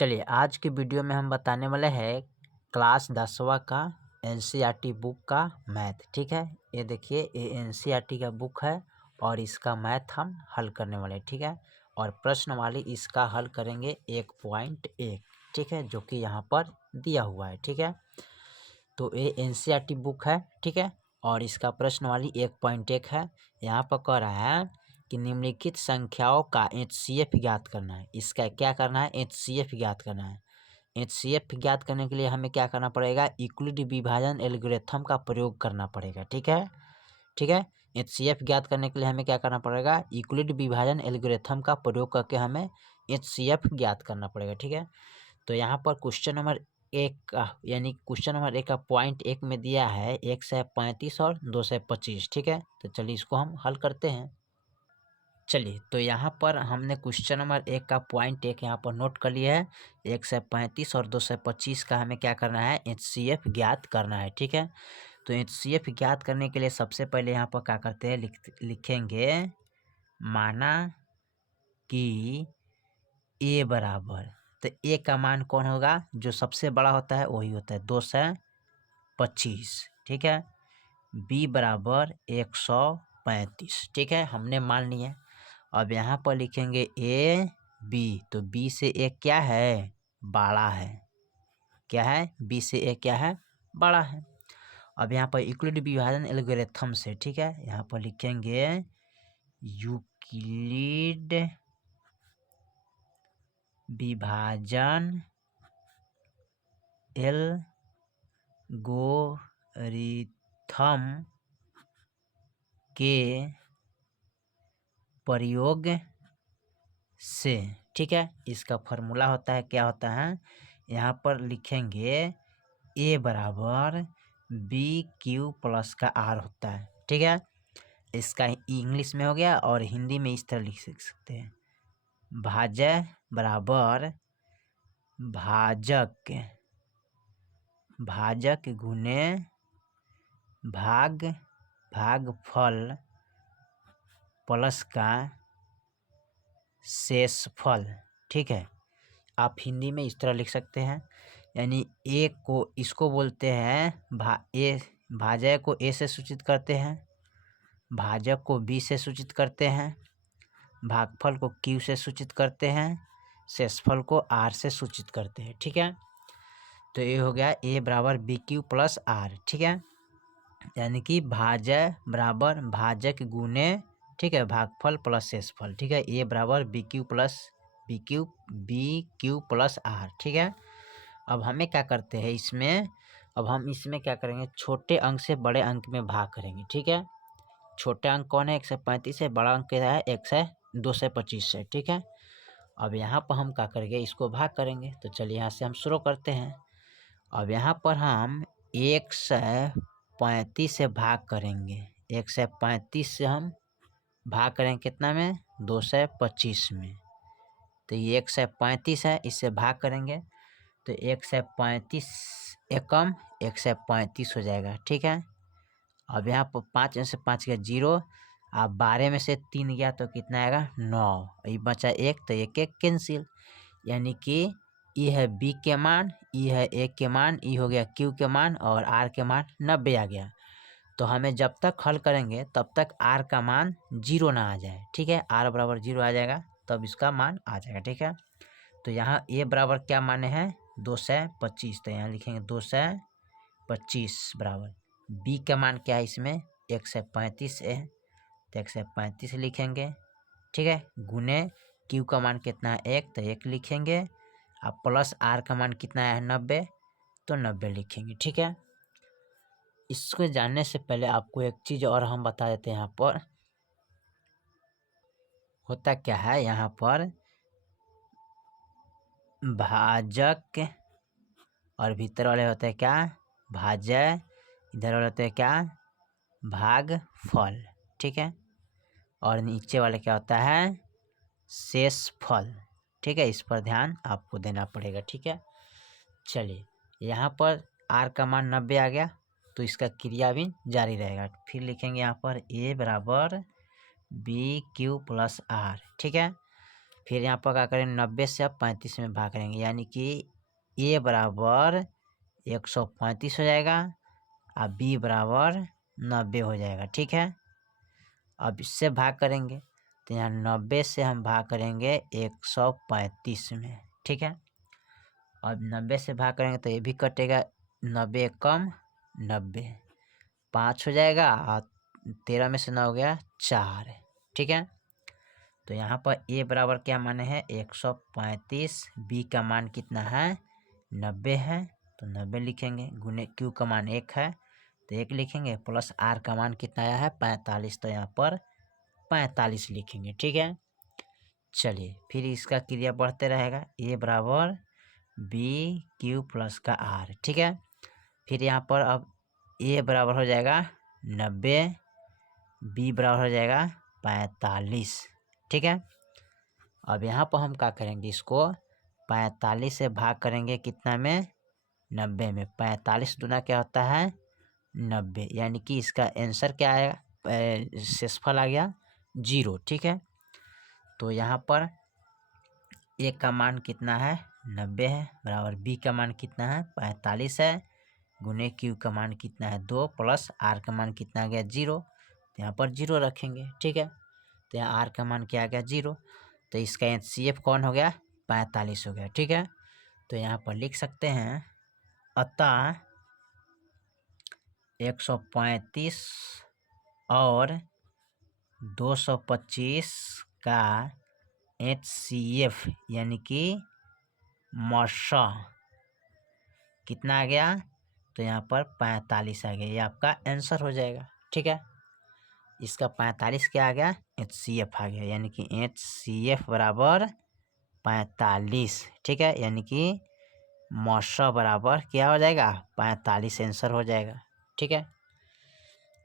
चलिए आज के वीडियो में हम बताने वाले हैं क्लास 10वां का एनसीईआरटी बुक का मैथ। ठीक है, ये देखिए ये एनसीईआरटी का बुक है और इसका मैथ हम हल करने वाले हैं। ठीक है, और प्रश्न वाली इसका हल करेंगे 1.1। ठीक है, जो कि यहाँ पर दिया हुआ है। ठीक है, तो ये एनसीईआरटी बुक है। ठीक है, और इसका प्रश्न वाली 1.1 है। यहाँ पर कह रहा है कि निम्नलिखित संख्याओं का एचसीएफ ज्ञात करना है। इसका क्या करना है? एचसीएफ ज्ञात करना है। एचसीएफ ज्ञात करने के लिए हमें क्या करना पड़ेगा? यूक्लिड विभाजन एल्गोरिथम का प्रयोग करना पड़ेगा। ठीक है, ठीक है, एचसीएफ ज्ञात करने के लिए हमें क्या करना पड़ेगा? यूक्लिड विभाजन एल्गोरिथम का प्रयोग करके हमें एचसीएफ ज्ञात करना पड़ेगा। ठीक है, तो यहाँ पर क्वेश्चन नंबर 1 का यानी क्वेश्चन नंबर 1 का पॉइंट 1 में दिया है 135 और 225। ठीक है, तो चलिए इसको हम हल करते हैं। चलिए, तो यहाँ पर हमने क्वेश्चन नंबर 1 का पॉइंट 1 यहाँ पर नोट कर लिया है। 135 और 225 का हमें क्या करना है? एचसीएफ ज्ञात करना है। ठीक है, तो एचसीएफ ज्ञात करने के लिए सबसे पहले यहाँ पर क्या करते हैं? लिखेंगे माना कि ए बराबर, तो ए का मान कौन होगा? जो सबसे बड़ा होता है वही होता है 225। ठीक है, बी बराबर 135। ठीक है, हमने मान लिया। अब यहाँ पर लिखेंगे ए बी, तो बी से ए क्या है? बड़ा है। क्या है? बी से ए क्या है? बड़ा है। अब यहाँ पर यूक्लिड विभाजन एल्गोरिथम से, ठीक है, यहाँ पर लिखेंगे यूक्लिड विभाजन एल्गोरिथम के प्रयोग से, ठीक है, इसका फॉर्मूला होता है, क्या होता है? यहाँ पर लिखेंगे ए बराबर बी क्यू प्लस का आर होता है। ठीक है, इसका इंग्लिश में हो गया और हिंदी में इस तरह लिख सकते हैं, भाजक बराबर भाजक, भाजक गुने भागफल प्लस का शेषफल। ठीक है, आप हिंदी में इस तरह लिख सकते हैं, यानी ए को इसको बोलते हैं भाजक को ए से सूचित करते हैं, भाजक को बी से सूचित करते हैं, भागफल को क्यू से सूचित करते हैं, शेषफल को आर से सूचित करते हैं। ठीक है, तो ये हो गया ए बराबर बी क्यू प्लस आर। ठीक है, यानी कि भाजक बराबर भाजक गुने, ठीक है, भागफल प्लस शेषफल। ठीक है, ए बराबर बी क्यू प्लस आर। ठीक है, अब हमें क्या करते हैं इसमें? अब हम इसमें क्या करेंगे? छोटे अंक से बड़े अंक में भाग करेंगे। ठीक है, छोटे अंक कौन है? 135 है, बड़ा अंक क्या है? 225 है। ठीक है, अब यहाँ पर हम क्या करेंगे? इसको भाग करेंगे। तो चलिए यहाँ से हम शुरू करते हैं। अब यहाँ पर हम 135 से भाग करेंगे। 135 से हम भाग करेंगे कितना में? 225 में। तो ये 135 है, इससे भाग करेंगे तो 135 एकम 135 हो जाएगा। ठीक है, अब यहाँ पर 5 में से 5 गया 0, अब 12 में से 3 गया तो कितना आएगा? 9। ये बचा 1, तो 1 1 कैंसिल, यानी कि ये है बी के मान, ये है ए के मान, ये हो गया क्यू के मान और आर के मान 90 आ गया। तो हमें जब तक हल करेंगे तब तक आर का मान 0 ना आ जाए। ठीक है, आर बराबर 0 आ जाएगा तब इसका मान आ जाएगा। ठीक है, तो यहाँ ए बराबर क्या माने हैं? 225, तो यहाँ लिखेंगे 225 बराबर बी का मान क्या है इसमें? 135 है, तो 135 लिखेंगे। ठीक है, गुने क्यू का मान कितना है? 1, तो 1 लिखेंगे। अब प्लस आर का मान कितना है? 90, तो 90 लिखेंगे। ठीक है, इसको जानने से पहले आपको एक चीज़ और हम बता देते हैं। यहाँ पर होता क्या है? यहाँ पर भाजक और भीतर वाले होते हैं क्या? भाजक, इधर वाले होते हैं क्या? भागफल। ठीक है, और नीचे वाले क्या होता है? शेषफल। ठीक है, इस पर ध्यान आपको देना पड़ेगा। ठीक है, चलिए यहाँ पर आर का मान 90 आ गया तो इसका क्रिया भी जारी रहेगा। फिर लिखेंगे यहाँ पर ए बराबर बी क्यू प्लस आर। ठीक है, फिर यहाँ पर क्या करेंगे 90 से अब 35 में भाग करेंगे, यानी कि ए बराबर 135 हो जाएगा और बी बराबर 90 हो जाएगा। ठीक है, अब इससे भाग करेंगे तो यहाँ 90 से हम भाग करेंगे 135 में। ठीक है, अब 90 से भाग करेंगे तो ये भी कटेगा, 90 कम 90 5 हो जाएगा और 13 में से 9 हो गया 4। ठीक है, तो यहाँ पर ए बराबर क्या माने है 135, बी का मान कितना है 90 है तो 90 लिखेंगे, गुने क्यू का मान 1 है तो 1 लिखेंगे, प्लस आर का मान कितना आया है 45 तो यहाँ पर 45 लिखेंगे। ठीक है, चलिए फिर इसका क्रिया बढ़ते रहेगा, ए बराबर बी क्यू प्लस का आर। ठीक है, फिर यहाँ पर अब ए बराबर हो जाएगा 90, बी बराबर हो जाएगा 45। ठीक है, अब यहाँ पर हम क्या करेंगे, इसको 45 से भाग करेंगे कितना में 90 में, 45 दूना क्या होता है 90, यानी कि इसका आंसर क्या आएगा, शेषफल आ गया 0। ठीक है, तो यहाँ पर ए का मान कितना है 90 है, बराबर बी का मान कितना है 45 है, गुने क्यू का मान कितना है 2, प्लस आर का मान कितना आ गया 0, तो यहाँ पर 0 रखेंगे। ठीक है, तो यहाँ आर का मान क्या आ गया 0, तो इसका HCF कौन हो गया 45 हो गया। ठीक है, तो यहाँ पर लिख सकते हैं अतः 135 और 225 का HCF यानी कि मॉशा कितना आ गया, तो यहाँ पर 45 आ गया, ये आपका आंसर हो जाएगा। ठीक है, इसका 45 क्या आ गया HCF आ गया, यानी कि HCF बराबर 45। ठीक है, यानी कि मॉशा बराबर क्या हो जाएगा 45 आंसर हो जाएगा। ठीक है,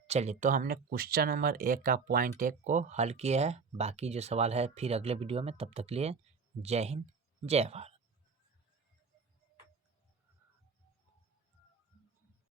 चलिए तो हमने क्वेश्चन नंबर 1 का पॉइंट 1 को हल किया है, बाकी जो सवाल है फिर अगले वीडियो में, तब तक लिए जय हिंद जय भारत।